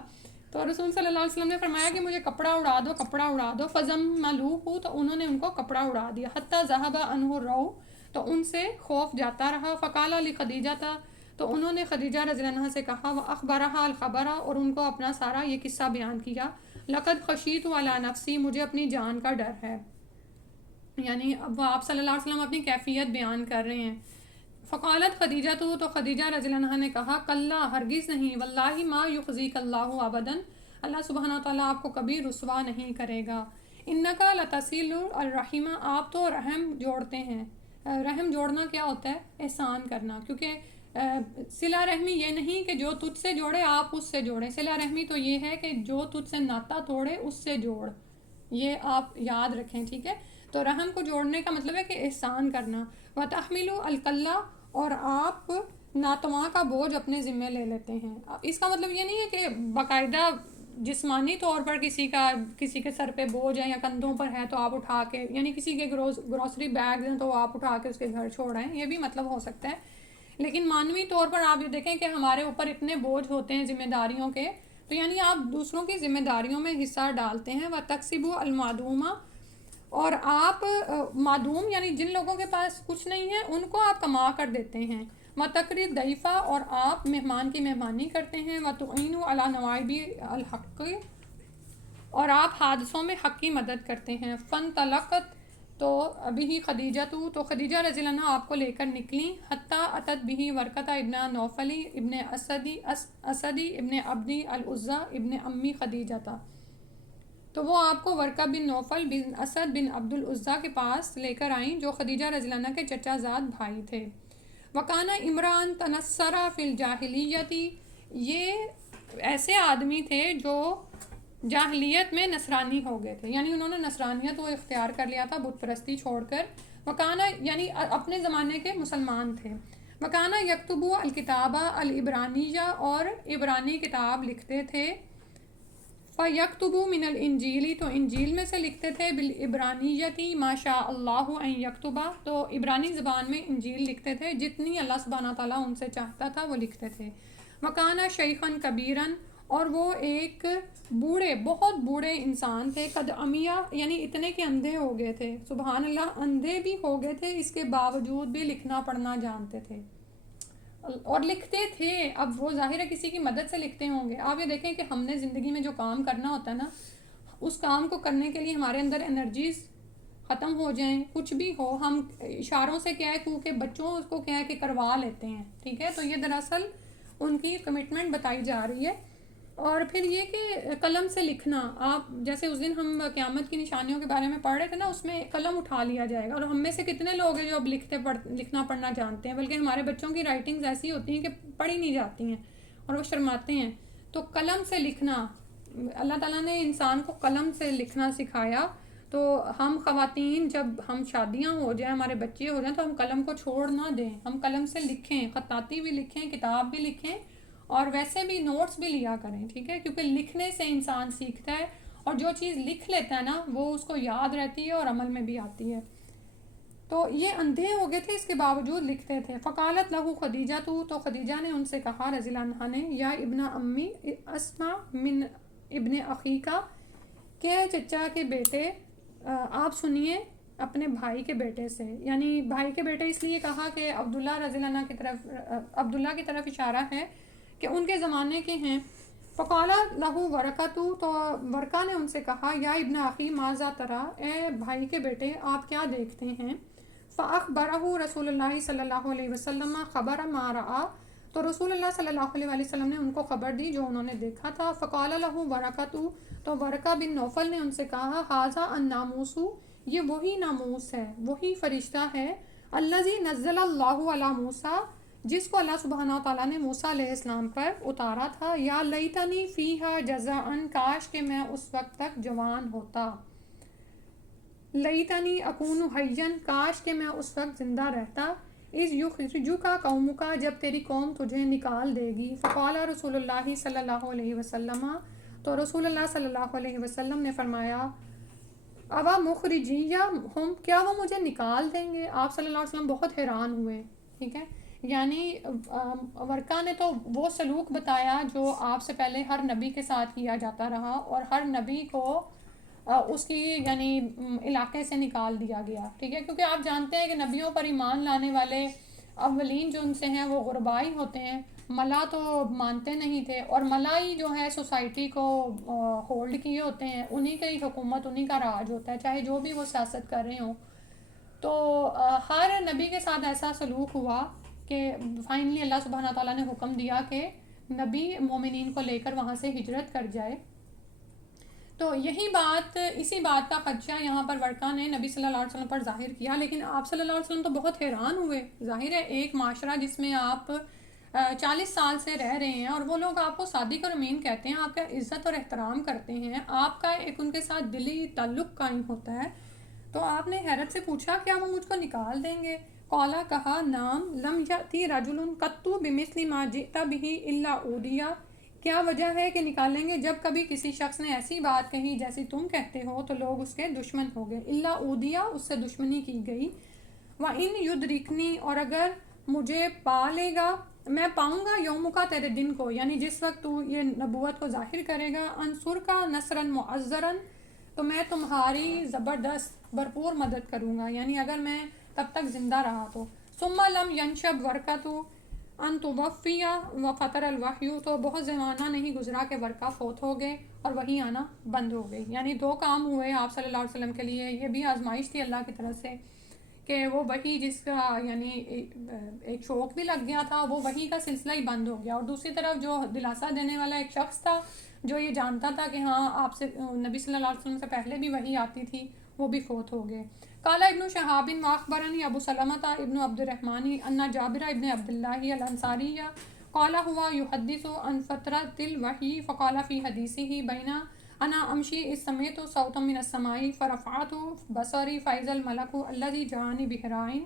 تو رسول صلی اللہ علیہ وسلم نے فرمایا کہ مجھے کپڑا اڑا دو، کپڑا اڑا دو. فزملوہ، تو انہوں نے ان کو کپڑا اڑا دیا. حتی ذہب عنہ الروع، تو ان سے خوف جاتا رہا. فقال لخدیجہ، تو انہوں نے خدیجہ رضی اللہ عنہا سے کہا، واخبرھا الخبر، اور ان کو اپنا سارا یہ قصہ بیان کیا. لقد خشیت علی نفسی، مجھے اپنی جان کا ڈر ہے. یعنی اب آپ صلی اللہ علیہ وسلم اپنی کیفیت بیان کر رہے ہیں. فقالت خدیجہ، تو خدیجہ رضی اللہ عنہا نے کہا، کلا، ہرگز نہیں، واللہ ما یخزیک اللہ ابدا، اللہ سبحانہ تعالیٰ آپ کو کبھی رسوا نہیں کرے گا. انکا لتصل الرحیم، آپ تو رحم جوڑتے ہیں. رحم جوڑنا کیا ہوتا ہے؟ احسان کرنا. کیونکہ صلہ رحمی یہ نہیں کہ جو تجھ سے جوڑے آپ اس سے جوڑیں. صلہ رحمی تو یہ ہے کہ جو تجھ سے ناتا توڑے اس سے جوڑ. یہ آپ یاد رکھیں. ٹھیک ہے، تو رحم کو جوڑنے کا مطلب ہے کہ احسان کرنا. وَتَحْمِلُ الْكَلَّ، اور آپ ناتواں کا بوجھ اپنے ذمے لے لیتے ہیں. اس کا مطلب یہ نہیں ہے کہ باقاعدہ جسمانی طور پر کسی کے سر پہ بوجھ ہے یا کندھوں پر ہے تو آپ اٹھا کے، یعنی کسی کے گروسری بیگ ہیں تو آپ اٹھا کے اس کے گھر چھوڑ آئیں، یہ بھی مطلب ہو سکتا ہے. لیکن مانوی طور پر آپ یہ دیکھیں کہ ہمارے اوپر اتنے بوجھ ہوتے ہیں ذمہ داریوں کے، تو یعنی آپ دوسروں کی ذمہ داریوں میں حصہ ڈالتے ہیں. وَتَكْسِبُ الْمَعْدُومَ، اور آپ معدوم یعنی جن لوگوں کے پاس کچھ نہیں ہے ان کو آپ کما کر دیتے ہیں. وَتَقْرِي الضَّيْفَ، اور آپ مہمان کی مہمانی کرتے ہیں. وَتُعِينُ عَلَى نَوَائِبِ الْحَقِّ، اور آپ حادثوں میں حق کی مدد کرتے ہیں. فَانْطَلَقَتْ، تو ابھی خدیجہ تو خدیجہ رضی اللہ عنہ آپ کو لے کر نکلی. حتیٰ اتت بھی ورقۃ ابن نوفل ابن اسدی ابن عبدی العزیٰ ابن امی خدیجہ تھا. تو وہ آپ کو ورقہ بن نوفل بن اسد بن عبد العزیٰ کے پاس لے کر آئیں جو خدیجہ رضی اللہ عنہ کے چچا زاد بھائی تھے. وکانہ عمران تنصر فی الجاہلیتی، یہ ایسے آدمی تھے جو جاہلیت میں نصرانی ہو گئے تھے، یعنی انہوں نے نصرانیت وہ اختیار کر لیا تھا، بت پرستی چھوڑ کر. وکانہ یعنی اپنے زمانے کے مسلمان تھے. وکانہ یکتب الکتابہ العبرانیہ، اور عبرانی کتاب لکھتے تھے. فَيَكْتُبُ مِنَ الْإِنْجِيلِ، تو انجیل میں سے لکھتے تھے. بِالْعِبْرَانِيَّةِ مَا شَاءَ اللَّهُ أَن يَكْتُبَ، تو عبرانی زبان میں انجیل لکھتے تھے جتنی اللہ سبحانہ تعالیٰ ان سے چاہتا تھا وہ لکھتے تھے. وَكَانَ شَيْخًا كَبِيرًا، اور وہ ایک بہت بوڑھے انسان تھے. قد عمیہ، یعنی اتنے کے اندھے ہو گئے تھے. سبحان اللہ، اندھے بھی ہو گئے تھے، اس کے باوجود بھی لکھنا پڑھنا جانتے تھے اور لکھتے تھے. اب وہ ظاہر ہے کسی کی مدد سے لکھتے ہوں گے. آپ یہ دیکھیں کہ ہم نے زندگی میں جو کام کرنا ہوتا ہے نا، اس کام کو کرنے کے لیے ہمارے اندر انرجیز ختم ہو جائیں، کچھ بھی ہو، ہم اشاروں سے کہہ کے بچوں کو کہہ کے کروا لیتے ہیں. ٹھیک ہے، تو یہ دراصل ان کی کمٹمنٹ بتائی جا رہی ہے. اور پھر یہ کہ قلم سے لکھنا، آپ جیسے اس دن ہم قیامت کی نشانیوں کے بارے میں پڑھ رہے تھے نا، اس میں قلم اٹھا لیا جائے گا. اور ہم میں سے کتنے لوگ ہیں جو اب لکھنا پڑھنا جانتے ہیں، بلکہ ہمارے بچوں کی رائٹنگز ایسی ہوتی ہیں کہ پڑھی نہیں جاتی ہیں اور وہ شرماتے ہیں. تو قلم سے لکھنا، اللہ تعالیٰ نے انسان کو قلم سے لکھنا سکھایا. تو ہم خواتین جب ہم شادیاں ہو جائیں، ہمارے بچے ہو جائیں، تو ہم قلم کو چھوڑ نہ دیں، ہم قلم سے لکھیں، خطاطی بھی لکھیں، کتاب بھی لکھیں، اور ویسے بھی نوٹس بھی لیا کریں. ٹھیک ہے، کیونکہ لکھنے سے انسان سیکھتا ہے، اور جو چیز لکھ لیتا ہے نا وہ اس کو یاد رہتی ہے اور عمل میں بھی آتی ہے. تو یہ اندھے ہو گئے تھے، اس کے باوجود لکھتے تھے. فقالت لہو خدیجہ، تو خدیجہ نے ان سے کہا رضی اللہ عنہا نے، یا ابن امی اسمع من ابن اخیکا، کہ چچا کے بیٹے آپ سنیے اپنے بھائی کے بیٹے سے. یعنی بھائی کے بیٹے اس لیے کہا کہ عبداللہ رضی اللہ عنہ عبداللہ کی طرف اشارہ ہے کہ ان کے زمانے کے ہیں. فقال لہو ورقۃ، تو ورقہ نے ان سے کہا، یا ابن اخی ماذا ترى، اے بھائی کے بیٹے آپ کیا دیکھتے ہیں. فاخبرہ رسول اللہ صلی اللہ علیہ وسلم خبر ما رأى، تو رسول اللہ صلی اللہ علیہ وسلم نے ان کو خبر دی جو انہوں نے دیکھا تھا. فقال لہو ورقۃ، تو ورقہ بن نوفل نے ان سے کہا، ھذا الناموس، یہ وہی ناموس ہے، وہی فرشتہ ہے. الذی نزل اللہ علی موسیٰ، جس کو اللہ سبحانہ تعالیٰ نے موسیٰ علیہ السلام پر اتارا تھا. یا لیتنی فیہا جزعن، کاش کہ میں اس وقت تک جوان ہوتا. لیتنی اکون حیا، کاش کہ میں اس وقت زندہ رہتا. اذ یخرجک قومک، جب تیری قوم تجھے نکال دے گی. فقال رسول اللہ صلی اللہ علیہ وسلم، تو رسول اللہ صلی اللہ علیہ وسلم نے فرمایا، اوا مخرجیہ ہم، کیا وہ مجھے نکال دیں گے. آپ صلی اللہ علیہ وسلم بہت حیران ہوئے. ٹھیک ہے، یعنی ورقہ نے تو وہ سلوک بتایا جو آپ سے پہلے ہر نبی کے ساتھ کیا جاتا رہا، اور ہر نبی کو اس کی یعنی علاقے سے نکال دیا گیا. ٹھیک ہے، کیونکہ آپ جانتے ہیں کہ نبیوں پر ایمان لانے والے اولین جو ان سے ہیں وہ غربائی ہوتے ہیں. ملا تو مانتے نہیں تھے، اور ملائی جو ہے سوسائٹی کو ہولڈ کیے ہوتے ہیں، انہی کی حکومت، انہی کا راج ہوتا ہے، چاہے جو بھی وہ سیاست کر رہے ہوں. تو ہر نبی کے ساتھ ایسا سلوک ہوا کہ فائنلی اللہ سبحانہ تعالیٰ نے حکم دیا کہ نبی مومنین کو لے کر وہاں سے ہجرت کر جائے. تو یہی بات، اسی بات کا خدشہ یہاں پر ورقہ نے نبی صلی اللہ علیہ وسلم پر ظاہر کیا. لیکن آپ صلی اللہ علیہ وسلم تو بہت حیران ہوئے. ظاہر ہے ایک معاشرہ جس میں آپ 40 سال سے رہ رہے ہیں، اور وہ لوگ آپ کو صادق اور امین کہتے ہیں، آپ کا عزت اور احترام کرتے ہیں، آپ کا ایک ان کے ساتھ دلی تعلق قائم ہوتا ہے. تو آپ نے حیرت سے پوچھا کیا وہ مجھ کو نکال دیں گے. قالا کہا نام لم یأتی رجل قط بمثل ما جئت به الا اودیا، کیا وجہ ہے کہ نکالیں گے جب کبھی کسی شخص نے ایسی بات کہی جیسی تم کہتے ہو تو لوگ اس کے دشمن ہو گئے، الا اودیا اس سے دشمنی کی گئی، وَإِن يُدْرِكْنِي اور اگر مجھے پا لے گا، میں پاؤں گا یوم کا تیرے دن کو، یعنی جس وقت تو یہ نبوت کو ظاہر کرے گا، انصر کا نصرًا معزرًا تو میں تمہاری زبردست بھرپور مدد کروں گا، یعنی اگر میں تب تک زندہ رہا تو ثم لم ینشب ورقۃ ان توفی وفتر الوحی، تو بہت زمانہ نہیں گزرا کہ ورقہ فوت ہو گئے اور وہی آنا بند ہو گئی، یعنی دو کام ہوئے آپ صلی اللہ علیہ وسلم کے لیے، یہ بھی آزمائش تھی اللہ کی طرف سے کہ وہ وحی جس کا یعنی ایک شوق بھی لگ گیا تھا، وہ وحی کا سلسلہ ہی بند ہو گیا، اور دوسری طرف جو دلاسا دینے والا ایک شخص تھا جو یہ جانتا تھا کہ ہاں آپ سے نبی صلی اللہ علیہ وسلم سے پہلے بھی وحی آتی تھی، وہ بھی فوت ہو گئے۔ قال ابن شہاب واخبرنی ابو سلمۃ ابن عبد الرحمن ان جابر ابن عبد اللہ الانصاری قال هو يحدث عن فترة الوحی فقال في حدیثه بین انا امشی اذ سمعت صوتا من السماء فرفعت بصری فاذا الملک الذي جاءني بحرائن۔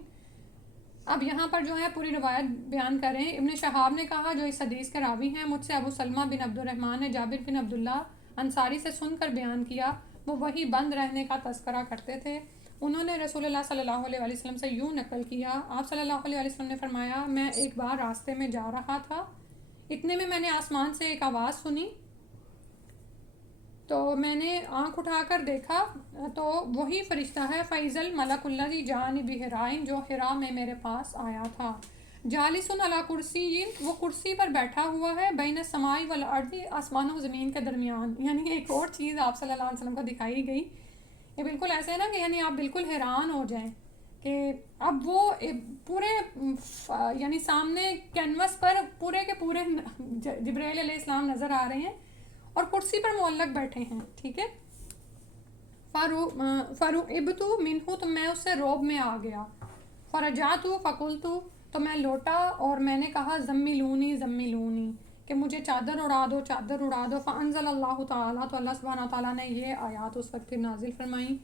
اب یہاں پر جو ہے پوری روایت بیان کریں، ابن شہاب نے کہا جو اس حدیث کے راوی ہیں، مجھ سے ابو سلمہ بن عبد الرحمن نے جابر بن عبداللہ انصاری سے سن کر بیان کیا، وہ وہی بند رہنے کا تذکرہ کرتے تھے، انہوں نے رسول اللہ صلی اللہ علیہ وسلم سے یوں نقل کیا، آپ صلی اللہ علیہ وسلم نے فرمایا میں ایک بار راستے میں جا رہا تھا، اتنے میں نے آسمان سے ایک آواز سنی، تو میں نے آنکھ اٹھا کر دیکھا تو وہی فرشتہ ہے فیض الملک الذی جاءنی بحرائن، جو حرا میں میرے پاس آیا تھا، جالس علی کرسی، وہ کرسی پر بیٹھا ہوا ہے، بین السماء والارض، آسمان و زمین کے درمیان، یعنی ایک اور چیز آپ صلی اللہ علیہ وسلم کو دکھائی گئی، یہ بالکل ایسے ہے نا کہ یعنی آپ بالکل حیران ہو جائیں کہ اب وہ پورے یعنی سامنے کینوس پر پورے کے پورے جبرائیل علیہ السلام نظر آ رہے ہیں اور کرسی پر معلق بیٹھے ہیں، ٹھیک ہے، فرعبت منہ، تو میں اس سے روب میں آ گیا، فرجعت فقلت، تو میں لوٹا اور میں نے کہا زملونی زملونی، کہ مجھے چادر اڑا دو چادر اڑا دو، فانزل اللہ تعالیٰ، تو اللہ سبحانہ تعالیٰ نے یہ آیات اس وقت نازل فرمائیں،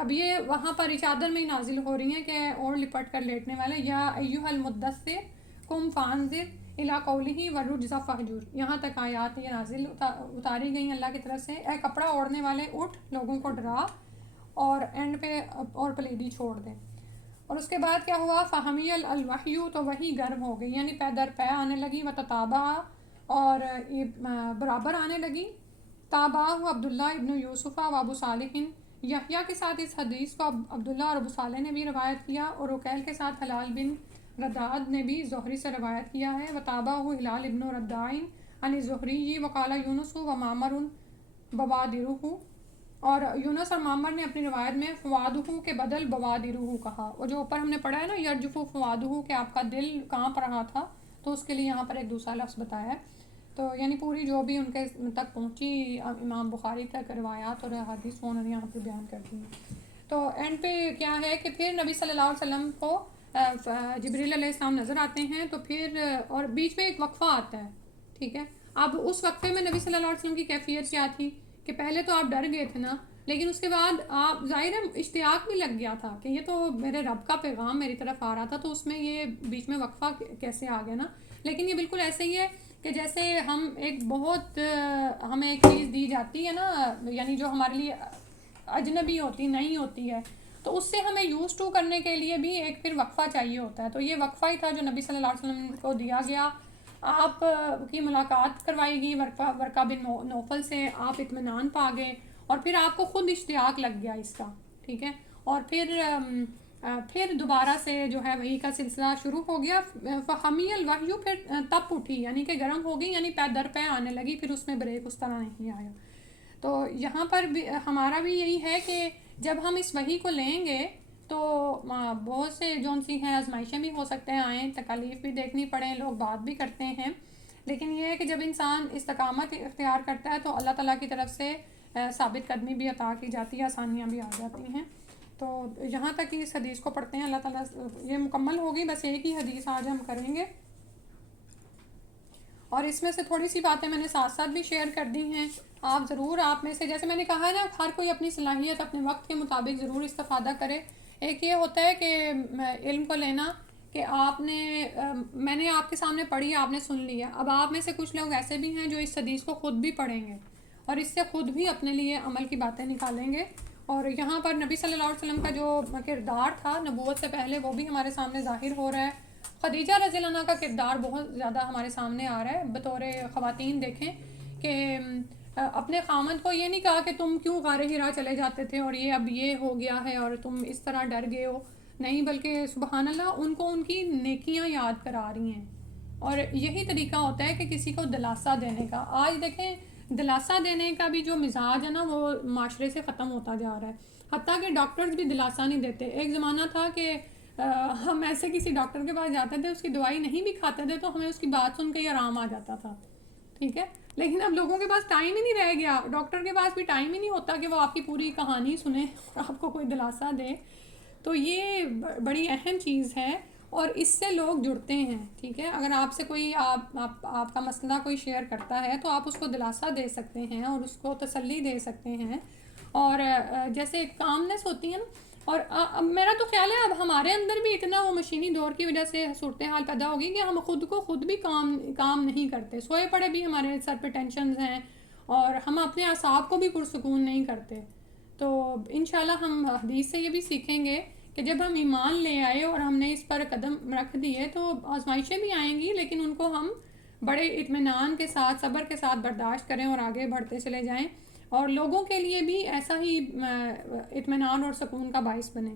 اب یہ وہاں پر چادر میں ہی نازل ہو رہی ہیں کہ اور لپٹ کر لیٹنے والے، یا ایھا المدثر قم فانذر الی قولہ والرجز فہجر، یہاں تک آیات یہ نازل اتاری گئیں اللہ کی طرف سے، اے کپڑا اوڑھنے والے اٹھ، لوگوں کو ڈرا اور اینڈ پہ اور پلیدی چھوڑ دیں، اور اس کے بعد کیا ہوا، فہمی الوحی، تو وہی گرم ہو گئی، یعنی پے در پے آنے لگی، وتتابع، اور یہ برابر آنے لگی، تابعہ عبداللہ ابن یوسف و ابو صالح، یحییٰ کے ساتھ اس حدیث کو عبداللہ اور ابو صالح نے بھی روایت کیا، اور رکیل کے ساتھ حلال بن رداد نے بھی زہری سے روایت کیا ہے، وتابعہ ہلال ابن ردائن عن الزہری وقال یونس و معمر بوادرہ، اور یونس اور معمر نے اپنی روایت میں فوادہ کے بدل بوادرہ کہا، وہ جو اوپر ہم نے پڑھا ہے نا یرجف فوادہ کہ آپ کا دل کانپ رہا تھا، تو اس کے لیے یہاں پر ایک دوسرا لفظ بتایا ہے، تو یعنی پوری جو بھی ان کے تک پہنچی امام بخاری تک روایات اور حدیث وہ انہوں نے یہاں پہ بیان کر دی، تو اینڈ پہ کیا ہے کہ پھر نبی صلی اللہ علیہ وسلم کو جبریل علیہ السلام نظر آتے ہیں، تو پھر اور بیچ میں ایک وقفہ آتا ہے، ٹھیک ہے، اب اس وقفے میں نبی صلی اللہ علیہ وسلم کی کیفیت کیا تھی کہ پہلے تو آپ ڈر گئے تھے نا، لیکن اس کے بعد آپ ظاہر اشتیاق بھی لگ گیا تھا کہ یہ تو میرے رب کا پیغام میری طرف آ رہا تھا، تو اس میں یہ بیچ میں وقفہ کیسے آ گیا نا، لیکن یہ بالکل ایسے ہی ہے کہ جیسے ہمیں ایک چیز دی جاتی ہے نا، یعنی جو ہمارے لیے اجنبی ہوتی نہیں ہوتی ہے، تو اس سے ہمیں یوز ٹو کرنے کے لیے بھی ایک پھر وقفہ چاہیے ہوتا ہے، تو یہ وقفہ ہی تھا جو نبی صلی اللہ علیہ وسلم کو دیا گیا، آپ کی ملاقات کروائی گئی ورقہ بن نوفل سے، آپ اطمینان پا گئے، اور پھر آپ کو خود اشتیاق لگ گیا اس کا، ٹھیک ہے، اور پھر دوبارہ سے جو ہے وہی کا سلسلہ شروع ہو گیا، فہمی الوحی، پھر تپ اٹھی، یعنی کہ گرم ہو گئی، یعنی پے در پے آنے لگی، پھر اس میں بریک اس طرح نہیں آیا، تو یہاں پر بھی ہمارا بھی یہی ہے کہ جب ہم اس وحی کو لیں گے تو بہت سے جون سی ہیں آزمائشیں بھی ہو سکتے ہیں آئیں، تکالیف بھی دیکھنی پڑیں، لوگ بات بھی کرتے ہیں، لیکن یہ ہے کہ جب انسان استقامت اختیار کرتا ہے تو اللہ تعالیٰ کی طرف سے ثابت قدمی بھی عطا کی جاتی ہے، آسانیاں بھی آ جاتی ہیں، تو یہاں تک اس حدیث کو پڑھتے ہیں، اللہ تعالیٰ یہ مکمل ہوگی، بس ایک ہی حدیث آج ہم کریں گے، اور اس میں سے تھوڑی سی باتیں میں نے ساتھ ساتھ بھی شیئر کر دی ہیں، آپ ضرور آپ میں سے جیسے میں نے کہا ہے نا، ہر کوئی اپنی صلاحیت اپنے وقت کے مطابق ضرور استفادہ کرے، ایک یہ ہوتا ہے کہ علم کو لینا کہ آپ نے میں نے آپ کے سامنے پڑھی، آپ نے سن لیا، اب آپ میں سے کچھ لوگ ایسے بھی ہیں جو اس حدیث کو خود بھی پڑھیں گے اور اس سے خود بھی اپنے لیے عمل کی باتیں نکالیں گے. اور یہاں پر نبی صلی اللہ علیہ وسلم کا جو کردار تھا نبوت سے پہلے وہ بھی ہمارے سامنے ظاہر ہو رہا ہے. خدیجہ رضی اللہ عنہ کا کردار بہت زیادہ ہمارے سامنے آ رہا ہے. بطور خواتین دیکھیں کہ اپنے خامند کو یہ نہیں کہا کہ تم کیوں غار ہرا چلے جاتے تھے اور یہ اب یہ ہو گیا ہے اور تم اس طرح ڈر گئے ہو، نہیں، بلکہ سبحان اللہ ان کو ان کی نیکیاں یاد کرا رہی ہیں. اور یہی طریقہ ہوتا ہے کہ کسی کو دلاسا دینے کا. آج دیکھیں دلاسا دینے کا بھی جو مزاج ہے نا وہ معاشرے سے ختم ہوتا جا رہا ہے. حتیٰ کہ ڈاکٹرز بھی دلاسا نہیں دیتے. ایک زمانہ تھا کہ ہم ایسے کسی ڈاکٹر کے پاس جاتے تھے، اس کی دوائی نہیں بھی کھاتے تھے تو ہمیں اس کی بات سن کے ہی آرام آ جاتا تھا، ٹھیک ہے. لیکن اب لوگوں کے پاس ٹائم ہی نہیں رہ گیا، ڈاکٹر کے پاس بھی ٹائم ہی نہیں ہوتا کہ وہ آپ کی پوری کہانی سنے اور آپ کو کوئی دلاسا دے. تو یہ بڑی اہم چیز ہے اور اس سے لوگ جڑتے ہیں، ٹھیک ہے. اگر آپ سے کوئی آپ کا مسئلہ کوئی شیئر کرتا ہے تو آپ اس کو دلاسا دے سکتے ہیں اور اس کو تسلی دے سکتے ہیں. اور جیسے کامنس ہوتی ہے نا. اور اب میرا تو خیال ہے اب ہمارے اندر بھی اتنا وہ مشینی دور کی وجہ سے صورتحال پیدا ہوگی کہ ہم خود بھی کام نہیں کرتے. سوئے پڑے بھی ہمارے سر پہ ٹینشنز ہیں اور ہم اپنے اعصاب کو بھی پرسکون نہیں کرتے. تو انشاءاللہ ہم حدیث سے یہ بھی سیکھیں گے کہ جب ہم ایمان لے آئے اور ہم نے اس پر قدم رکھ دیے تو آزمائشیں بھی آئیں گی، لیکن ان کو ہم بڑے اطمینان کے ساتھ صبر کے ساتھ برداشت کریں اور آگے بڑھتے چلے جائیں اور لوگوں کے لیے بھی ایسا ہی اطمینان اور سکون کا باعث بنے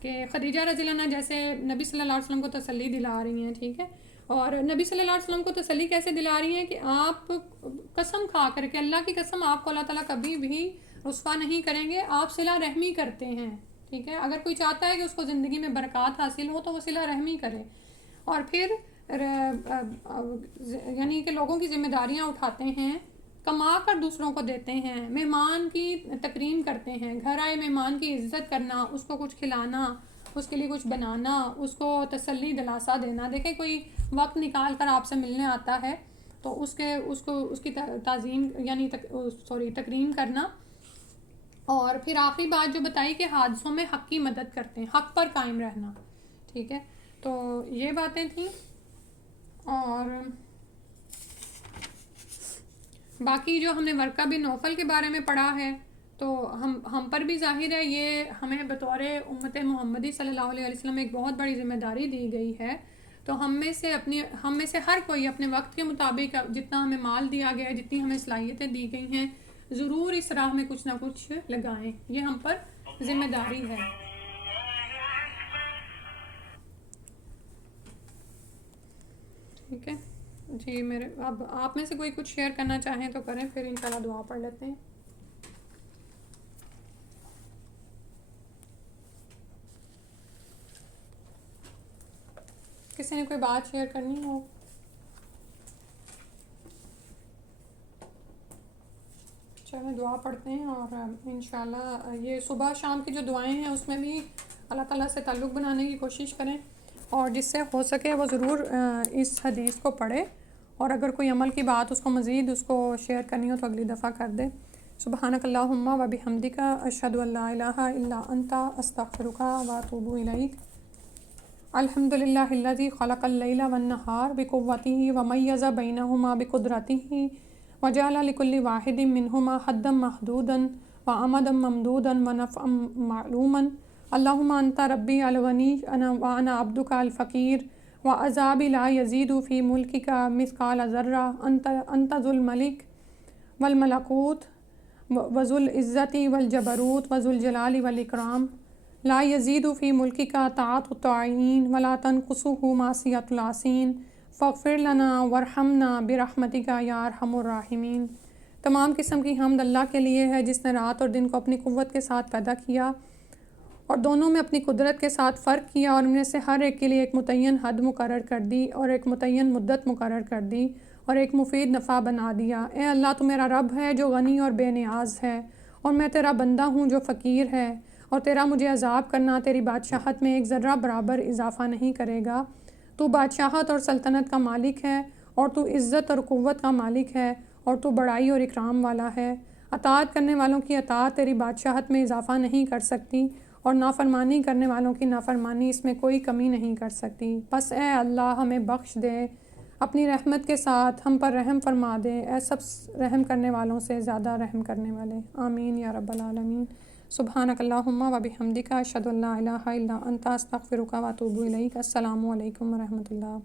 کہ خدیجہ رضی اللہ عنہ جیسے نبی صلی اللہ علیہ وسلم کو تسلی دلا رہی ہیں، ٹھیک ہے. اور نبی صلی اللہ علیہ وسلم کو تسلی کیسے دلا رہی ہیں کہ آپ قسم کھا کر کے، اللہ کی قسم، آپ کو اللہ تعالیٰ کبھی بھی رسوا نہیں کریں گے. آپ صلہ رحمی کرتے ہیں، ٹھیک ہے. اگر کوئی چاہتا ہے کہ اس کو زندگی میں برکات حاصل ہو تو وہ صلہ رحمی کرے اور پھر یعنی کہ لوگوں کی ذمہ داریاں اٹھاتے ہیں، کما کر دوسروں کو دیتے ہیں، مہمان کی تکریم کرتے ہیں، گھر آئے مہمان کی عزت کرنا، اس کو کچھ کھلانا، اس کے لیے کچھ بنانا، اس کو تسلی دلاسا دینا. دیکھیں کوئی وقت نکال کر آپ سے ملنے آتا ہے تو اس کی تعظیم یعنی تکریم کرنا. اور پھر آخری بات جو بتائی کہ حادثوں میں حق کی مدد کرتے ہیں، حق پر قائم رہنا، ٹھیک ہے. تو یہ باتیں تھیں. اور باقی جو ہم نے ورقہ بن نوفل کے بارے میں پڑھا ہے تو ہم پر بھی ظاہر ہے یہ ہمیں بطور امت محمدی صلی اللہ علیہ وسلم ایک بہت بڑی ذمہ داری دی گئی ہے. تو ہم میں سے ہر کوئی اپنے وقت کے مطابق جتنا ہمیں مال دیا گیا ہے، جتنی ہمیں صلاحیتیں دی گئی ہیں، ضرور اس راہ میں کچھ نہ کچھ لگائیں. یہ ہم پر ذمہ داری ہے. ٹھیک ہے جی. اب آپ میں سے کوئی کچھ شیئر کرنا چاہیں تو کریں، پھر انشاءاللہ دعا پڑھ لیتے ہیں. کسی نے کوئی بات شیئر کرنی ہو؟ چلیں دعا پڑھتے ہیں. اور انشاءاللہ یہ صبح شام کی جو دعائیں ہیں اس میں بھی اللہ تعالیٰ سے تعلق بنانے کی کوشش کریں اور جس سے ہو سکے وہ ضرور اس حدیث کو پڑھے اور اگر کوئی عمل کی بات اس کو مزید اس کو شیئر کرنی ہو تو اگلی دفعہ کر دے. سبحانک اللہم و بحمدک، اشہد ان لا الہ الا انت، استغفرک و اتوب الیک. الحمدللہ الذی خلق اللیل والنہار بقوتہ ومیز بینہما بقدرتہ وجعل لکل واحد منہما حدا محدودا وامدا ممدودا ونفعا معلوما. اللہم انت ربی الغنی وانا عبدک الفقیر وعذابی لا یزید فی ملکک مثقال ذرہ. انت ذو الملک والملکوت وذو العزت والجبروت وذو الجلال والاکرام. لا یزید فی ملکک طاعت الطاعین ولا تنقصہ معصیۃ العاصین. فاغفر لنا وارحمنا برحمتک یا ارحم الراحمین. تمام قسم کی حمد اللہ کے لیے ہے جس نے رات اور دن کو اپنی قوت کے ساتھ پیدا کیا اور دونوں میں اپنی قدرت کے ساتھ فرق کیا اور ان میں سے ہر ایک کے لیے ایک متعین حد مقرر کر دی اور ایک متعین مدت مقرر کر دی اور ایک مفید نفع بنا دیا. اے اللہ تو میرا رب ہے جو غنی اور بے نیاز ہے اور میں تیرا بندہ ہوں جو فقیر ہے اور تیرا مجھے عذاب کرنا تیری بادشاہت میں ایک ذرہ برابر اضافہ نہیں کرے گا. تو بادشاہت اور سلطنت کا مالک ہے اور تو عزت اور قوت کا مالک ہے اور تو بڑائی اور اکرام والا ہے. اطاعت کرنے والوں کی اطاعت تیری بادشاہت میں اضافہ نہیں کر سکتی اور نافرمانی کرنے والوں کی نافرمانی اس میں کوئی کمی نہیں کر سکتی۔ بس اے اللہ ہمیں بخش دے، اپنی رحمت کے ساتھ ہم پر رحم فرما دے، اے سب رحم کرنے والوں سے زیادہ رحم کرنے والے، آمین یا رب العالمین۔ سبحانک اللہم و بحمدک، اشہد ان لا الہ الا انت، استغفرک و اتوب الیک۔ السلام علیکم ورحمۃ اللہ۔